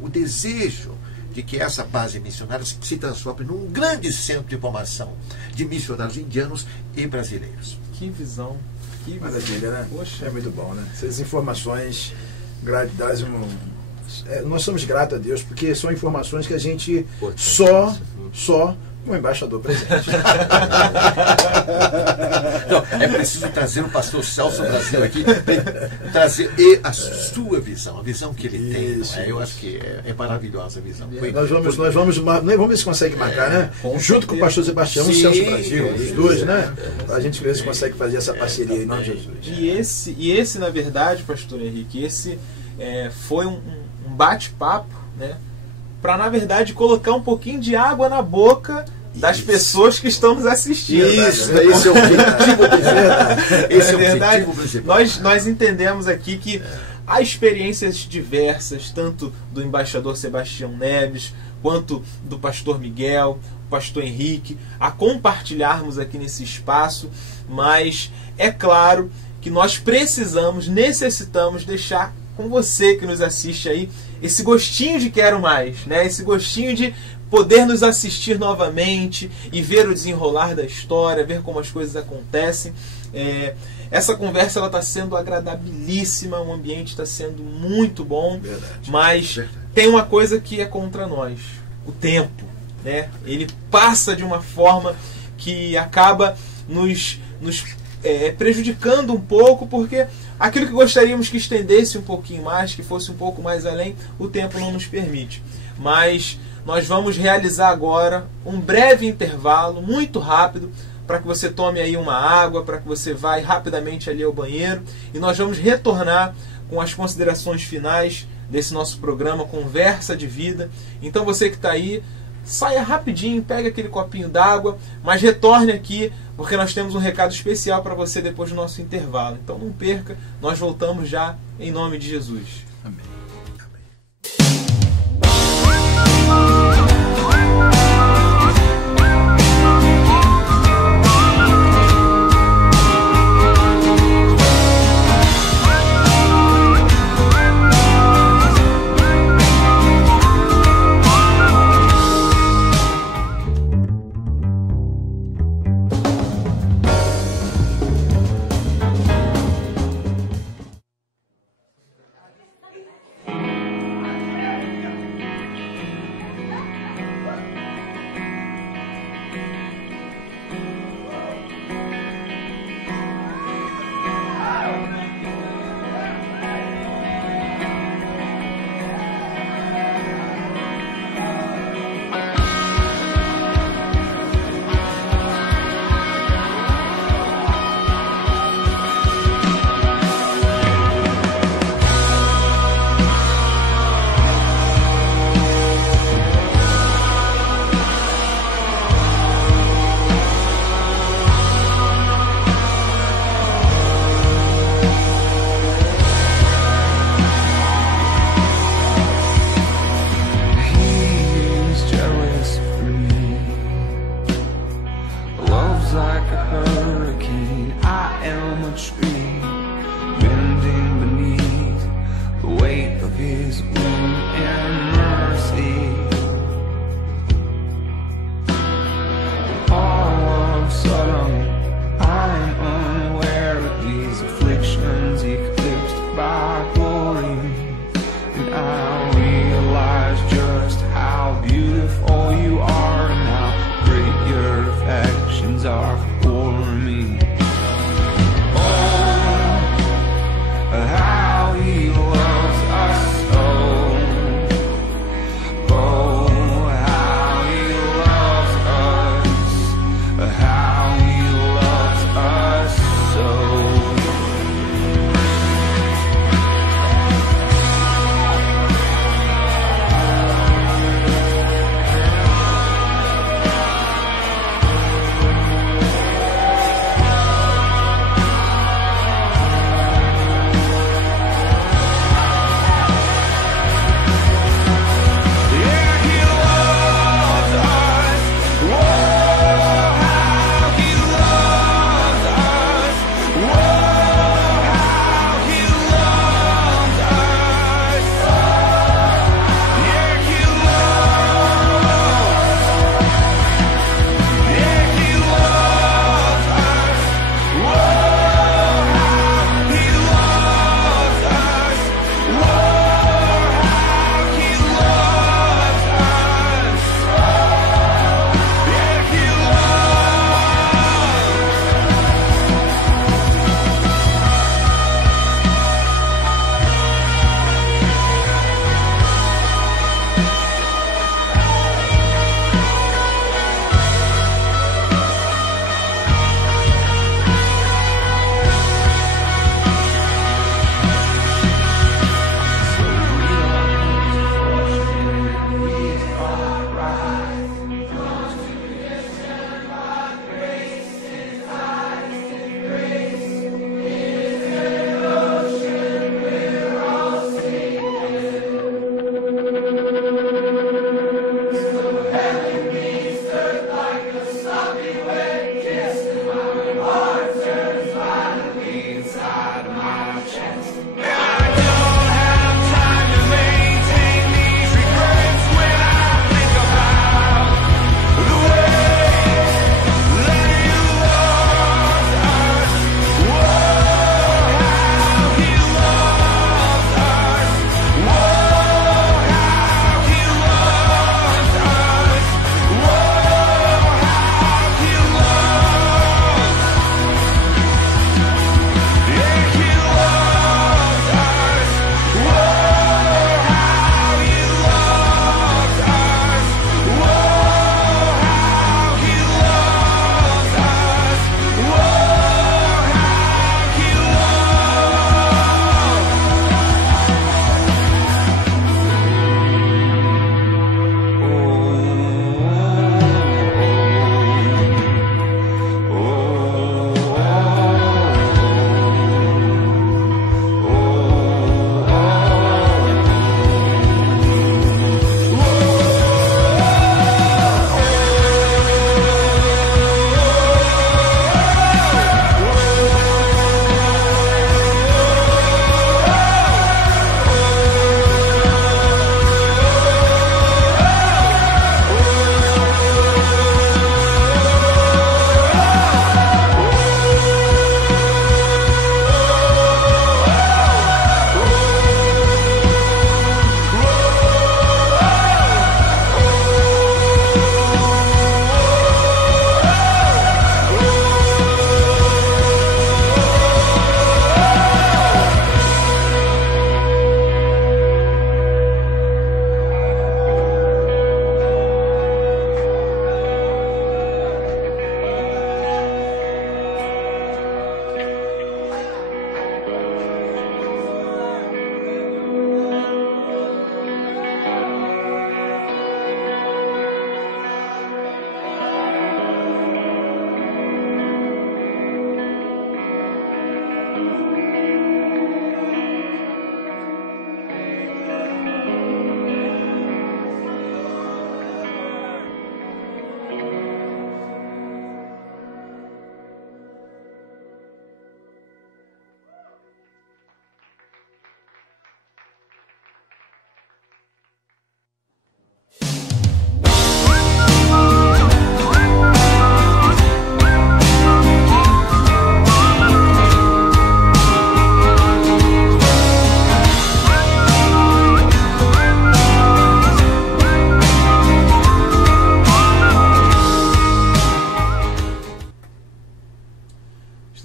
o desejo de que essa base missionária se transforme num grande centro de formação de missionários indianos e brasileiros. Que visão! Que maravilha, né? Poxa. É muito bom, né? Essas informações, nós somos gratos a Deus, porque são informações que a gente só um embaixador presente. Não, é preciso trazer o pastor Celso Brasil aqui, trazer e a sua visão, a visão que ele tem. Não é? Eu acho que é maravilhosa a visão. Nós vamos ver se consegue marcar, né? Junto com o pastor Sebastião e o Celso Brasil, os dois, né? A gente ver se consegue fazer essa parceria em nome de Jesus. E esse, na verdade, pastor Henrique, esse foi um bate-papo, né? Para, na verdade, colocar um pouquinho de água na boca das pessoas que estão nos assistindo. Isso, né? Esse é o objetivo. Esse é o objetivo principal. Nós entendemos aqui que há experiências diversas, tanto do embaixador Sebastião Neves, quanto do pastor Miguel, pastor Henrique, a compartilharmos aqui nesse espaço, mas é claro que nós necessitamos deixar com você que nos assiste aí esse gostinho de quero mais, né? Esse gostinho de poder nos assistir novamente e ver o desenrolar da história, ver como as coisas acontecem. Essa conversa está sendo agradabilíssima, o ambiente está sendo muito bom. Verdade. Mas tem uma coisa que é contra nós: o tempo, né? Ele passa de uma forma que acaba nos prejudicando um pouco, porque aquilo que gostaríamos que estendesse um pouquinho mais, que fosse um pouco mais além, o tempo não nos permite. Mas nós vamos realizar agora um breve intervalo, muito rápido, para que você tome aí uma água, para que você vá rapidamente ali ao banheiro, e nós vamos retornar com as considerações finais desse nosso programa Conversa de Vida. Então você que está aí, saia rapidinho, pegue aquele copinho d'água, mas retorne aqui, porque nós temos um recado especial para você depois do nosso intervalo. Então não perca, nós voltamos já em nome de Jesus. Amém.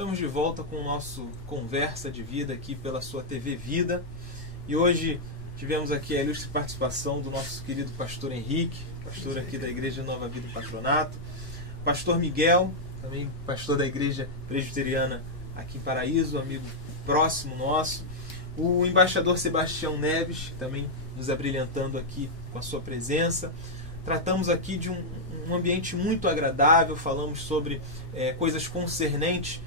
Estamos de volta com o nosso Conversa de Vida aqui pela sua TV Vida. E hoje tivemos aqui a ilustre participação do nosso querido pastor Henrique, pastor aqui da Igreja Nova Vida e Patronato, pastor Miguel, também pastor da Igreja Presbiteriana aqui em Paraíso, amigo próximo nosso, o embaixador Sebastião Neves, também nos abrilhantando aqui com a sua presença. Tratamos aqui de um ambiente muito agradável, falamos sobre coisas concernentes,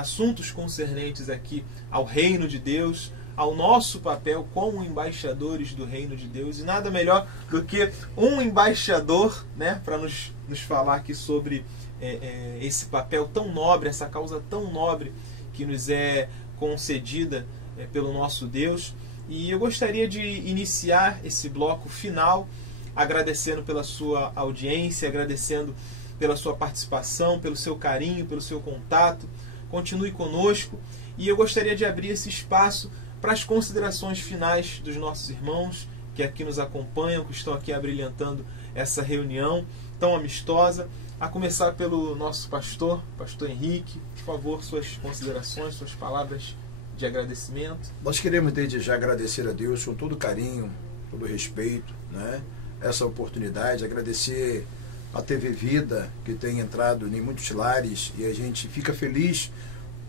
assuntos concernentes aqui ao reino de Deus, ao nosso papel como embaixadores do reino de Deus. E nada melhor do que um embaixador, né, para nos falar aqui sobre esse papel tão nobre, essa causa tão nobre que nos é concedida pelo nosso Deus. E eu gostaria de iniciar esse bloco final agradecendo pela sua audiência, agradecendo pela sua participação, pelo seu carinho, pelo seu contato. Continue conosco e eu gostaria de abrir esse espaço para as considerações finais dos nossos irmãos que aqui nos acompanham, que estão aqui abrilhantando essa reunião tão amistosa. A começar pelo nosso pastor Henrique. Por favor, suas considerações, suas palavras de agradecimento. Nós queremos desde já agradecer a Deus com todo carinho, todo respeito, né? Essa oportunidade, agradecer a TV Vida, que tem entrado em muitos lares, e a gente fica feliz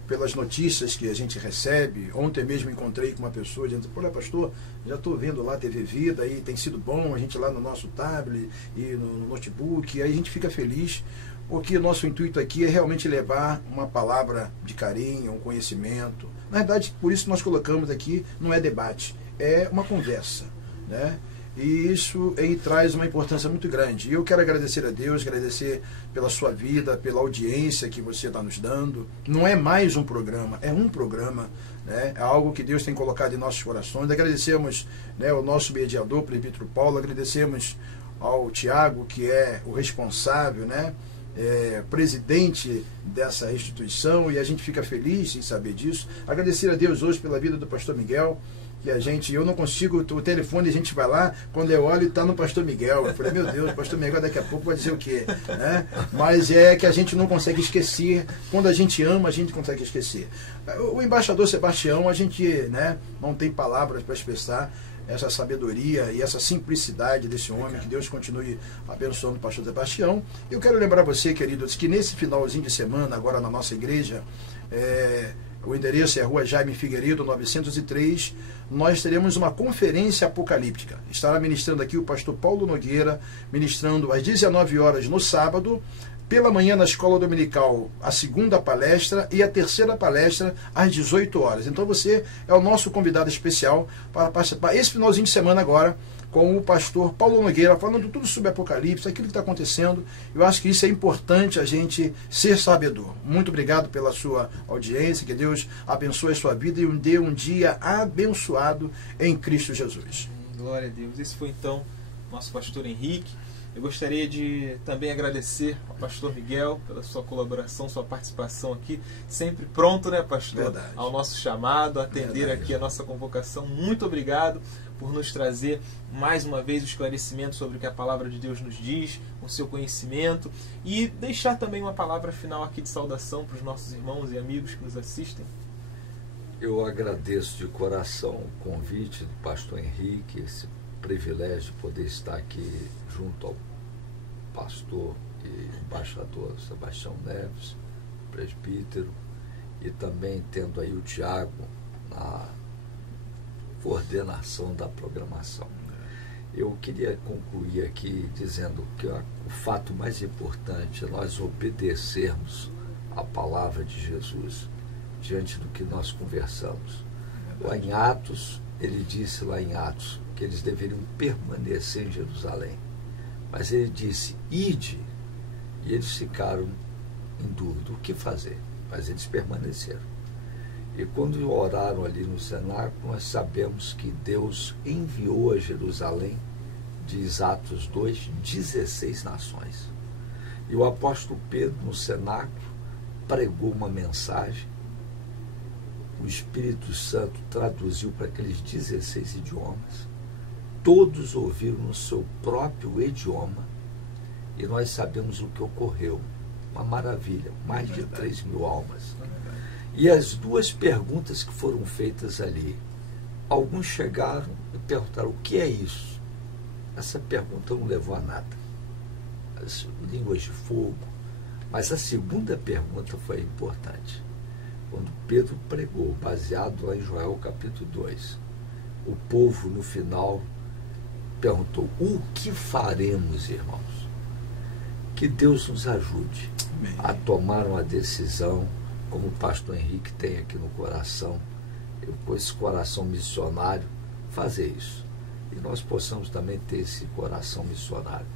pelas notícias que a gente recebe. Ontem mesmo encontrei com uma pessoa dizendo: olha, pastor, já estou vendo lá a TV Vida e tem sido bom, a gente lá no nosso tablet e no notebook, e aí a gente fica feliz, porque o nosso intuito aqui é realmente levar uma palavra de carinho, um conhecimento. Na verdade, por isso nós colocamos aqui, não é debate, é uma conversa, né? E isso aí traz uma importância muito grande. E eu quero agradecer a Deus, agradecer pela sua vida, pela audiência que você está nos dando. Não é mais um programa, é um programa, né? É algo que Deus tem colocado em nossos corações. Agradecemos, né, ao nosso mediador, presbítero Paulo, agradecemos ao Tiago, que é o responsável, né, presidente dessa instituição, e a gente fica feliz em saber disso. Agradecer a Deus hoje pela vida do pastor Miguel, que eu não consigo, o telefone a gente vai lá, quando eu olho está no pastor Miguel. Eu falei, meu Deus, o pastor Miguel daqui a pouco vai dizer o quê, né? Mas é que a gente não consegue esquecer. Quando a gente ama, a gente consegue esquecer. O embaixador Sebastião, a gente, né, não tem palavras para expressar essa sabedoria e essa simplicidade desse homem. Que Deus continue abençoando o pastor Sebastião. Eu quero lembrar você, queridos, que nesse finalzinho de semana, agora na nossa igreja, o endereço é Rua Jaime Figueiredo, 903, nós teremos uma conferência apocalíptica. Estará ministrando aqui o pastor Paulo Nogueira, ministrando às 19 horas no sábado, pela manhã na escola dominical a segunda palestra e a terceira palestra às 18 horas. Então você é o nosso convidado especial para participar esse finalzinho de semana agora com o pastor Paulo Nogueira, falando tudo sobre Apocalipse, aquilo que está acontecendo. Eu acho que isso é importante, a gente ser sabedor. Muito obrigado pela sua audiência, que Deus abençoe a sua vida e dê um dia abençoado em Cristo Jesus. Glória a Deus. Esse foi então nosso pastor Henrique. Eu gostaria de também agradecer ao pastor Miguel pela sua colaboração, sua participação aqui, sempre pronto, né, pastor? Verdade. Ao nosso chamado, a atender Verdade. aqui a nossa convocação. Muito obrigado por nos trazer mais uma vez o esclarecimento sobre o que a palavra de Deus nos diz, o seu conhecimento, e deixar também uma palavra final aqui de saudação para os nossos irmãos e amigos que nos assistem. Eu agradeço de coração o convite do pastor Henrique, esse privilégio de poder estar aqui junto ao pastor e embaixador Sebastião Neves, presbítero, e também tendo aí o Tiago na coordenação da programação. Eu queria concluir aqui dizendo que o fato mais importante é nós obedecermos a palavra de Jesus diante do que nós conversamos. Lá em Atos, ele disse lá em Atos que eles deveriam permanecer em Jerusalém. Mas ele disse, ide, e eles ficaram em dúvida, o que fazer? Mas eles permaneceram. E quando oraram ali no cenáculo, nós sabemos que Deus enviou a Jerusalém, diz Atos 2, 16 nações. E o apóstolo Pedro, no cenáculo, pregou uma mensagem. O Espírito Santo traduziu para aqueles 16 idiomas. Todos ouviram no seu próprio idioma. E nós sabemos o que ocorreu. Uma maravilha, mais de 3.000 almas. E as duas perguntas que foram feitas ali, alguns chegaram e perguntaram: o que é isso? Essa pergunta não levou a nada. As línguas de fogo. Mas a segunda pergunta foi importante. Quando Pedro pregou, baseado lá em Joel capítulo 2, o povo no final perguntou: o que faremos, irmãos? Que Deus nos ajude a tomar uma decisão, como o pastor Henrique tem aqui no coração, com esse coração missionário, fazer isso. E nós possamos também ter esse coração missionário.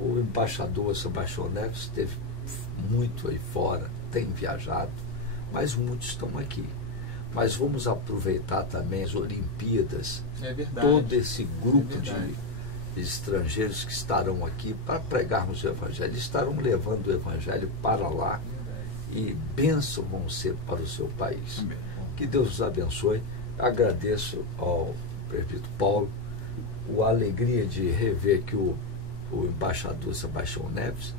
O embaixador Sebastião Neves esteve muito aí fora, tem viajado, mas muitos estão aqui. Mas vamos aproveitar também as Olimpíadas, todo esse grupo de estrangeiros que estarão aqui para pregarmos o Evangelho, estarão levando o Evangelho para lá e bênção vão ser para o seu país. Amém. Que Deus os abençoe. Agradeço ao presbítero Paulo a alegria de rever aqui o embaixador Sebastião Neves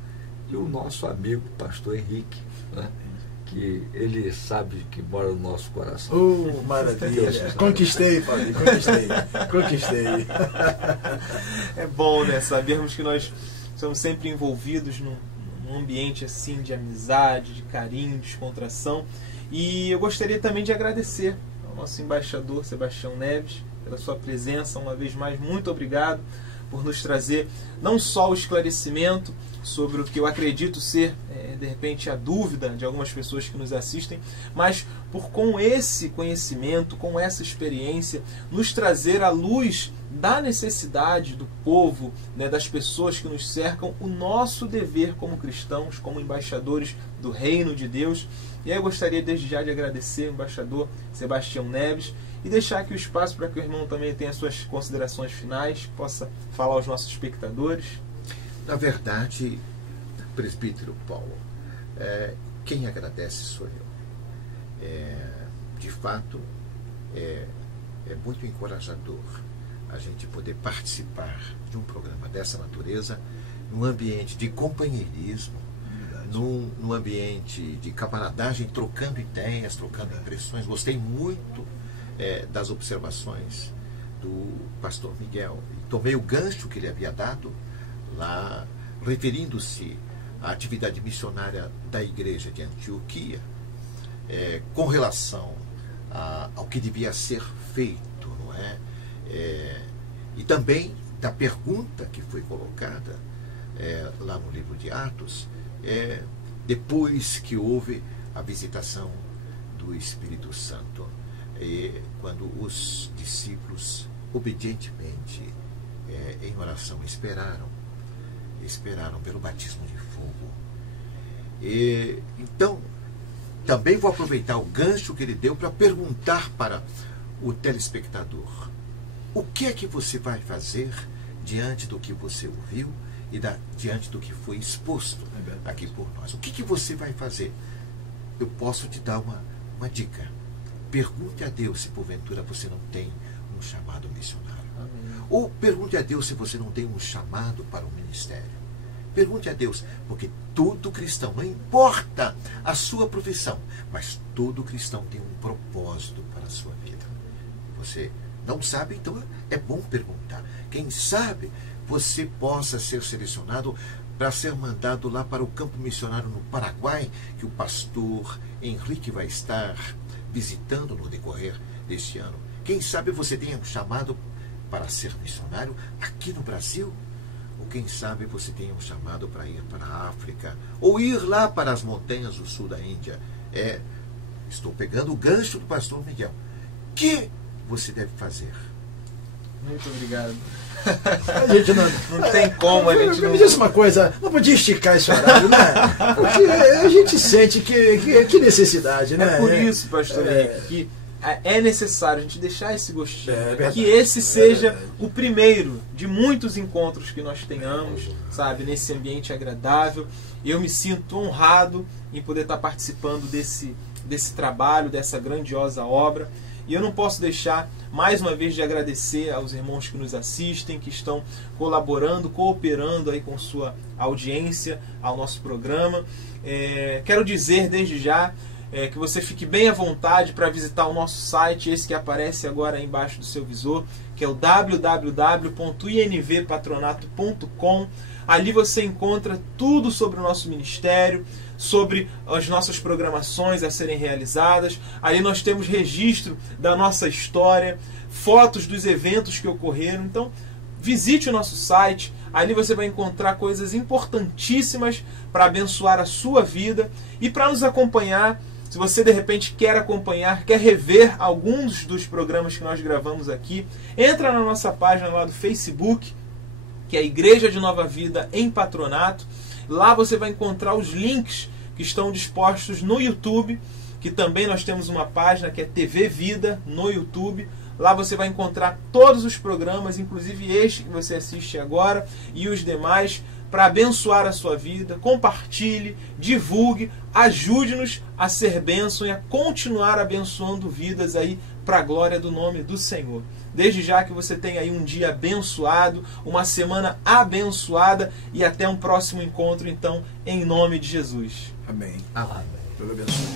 e o nosso amigo pastor Henrique, né? Que ele sabe que mora no nosso coração. Maravilha! Conquistei, Padre, conquistei. É bom, né? Sabermos que nós somos sempre envolvidos num ambiente assim de amizade, de carinho, de descontração. E eu gostaria também de agradecer ao nosso embaixador Sebastião Neves pela sua presença. Uma vez mais, muito obrigado por nos trazer não só o esclarecimento sobre o que eu acredito ser, de repente, a dúvida de algumas pessoas que nos assistem, mas por, com esse conhecimento, com essa experiência, nos trazer à luz da necessidade do povo, né, das pessoas que nos cercam, o nosso dever como cristãos, como embaixadores do reino de Deus. E aí eu gostaria desde já de agradecer ao embaixador Sebastião Neves e deixar aqui o espaço para que o irmão também tenha suas considerações finais, possa falar aos nossos espectadores. Na verdade, presbítero Paulo, quem agradece sou eu. De fato, é muito encorajador a gente poder participar de um programa dessa natureza, num ambiente de companheirismo, num ambiente de camaradagem, trocando ideias, trocando impressões. Gostei muito das observações do pastor Miguel. Tomei o gancho que ele havia dado lá, referindo-se à atividade missionária da igreja de Antioquia, com relação ao que devia ser feito, não é? E também da pergunta que foi colocada lá no livro de Atos, depois que houve a visitação do Espírito Santo, quando os discípulos obedientemente em oração esperaram pelo batismo de fogo. Então, também vou aproveitar o gancho que ele deu para perguntar para o telespectador: o que é que você vai fazer diante do que você ouviu e diante do que foi exposto aqui por nós? O que você vai fazer? Eu posso te dar uma dica. Pergunte a Deus se porventura você não tem um chamado missionário. Amém. Ou pergunte a Deus se você não tem um chamado para o ministério. Pergunte a Deus, porque todo cristão, não importa a sua profissão, mas todo cristão tem um propósito para a sua vida. Você não sabe, então é bom perguntar. Quem sabe você possa ser selecionado para ser mandado lá para o campo missionário no Paraguai, que o pastor Henrique vai estar visitando no decorrer deste ano. Quem sabe você tenha um chamado para ser missionário aqui no Brasil, ou quem sabe você tenha um chamado para ir para a África, ou ir lá para as montanhas do sul da Índia. Estou pegando o gancho do pastor Miguel. O que você deve fazer? Muito obrigado. A gente não tem como, a gente não... Me diz uma coisa, não podia esticar esse horário, né? Porque a gente sente que necessidade, né? É por isso, pastor Henrique, que é necessário a gente deixar esse gostinho, que esse seja o primeiro de muitos encontros que nós tenhamos, sabe, nesse ambiente agradável. Eu me sinto honrado em poder estar participando desse trabalho, dessa grandiosa obra. E eu não posso deixar, mais uma vez, de agradecer aos irmãos que nos assistem, que estão colaborando, cooperando aí com sua audiência ao nosso programa. Quero dizer desde já que você fique bem à vontade para visitar o nosso site, esse que aparece agora aí embaixo do seu visor, que é o www.invpatronato.com. Ali você encontra tudo sobre o nosso ministério, sobre as nossas programações a serem realizadas. Ali nós temos registro da nossa história, fotos dos eventos que ocorreram. Então, visite o nosso site. Ali você vai encontrar coisas importantíssimas para abençoar a sua vida e para nos acompanhar. Se você de repente quer acompanhar, quer rever alguns dos programas que nós gravamos aqui, entra na nossa página lá do Facebook, que é a Igreja de Nova Vida em Patronato. Lá você vai encontrar os links que estão dispostos no YouTube, que também nós temos uma página que é TV Vida no YouTube. Lá você vai encontrar todos os programas, inclusive este que você assiste agora e os demais, para abençoar a sua vida. Compartilhe, divulgue, ajude-nos a ser bênção e a continuar abençoando vidas aí para a glória do nome do Senhor. Desde já que você tenha aí um dia abençoado, uma semana abençoada e até um próximo encontro, então, em nome de Jesus. Amém. Amém. Deus abençoe.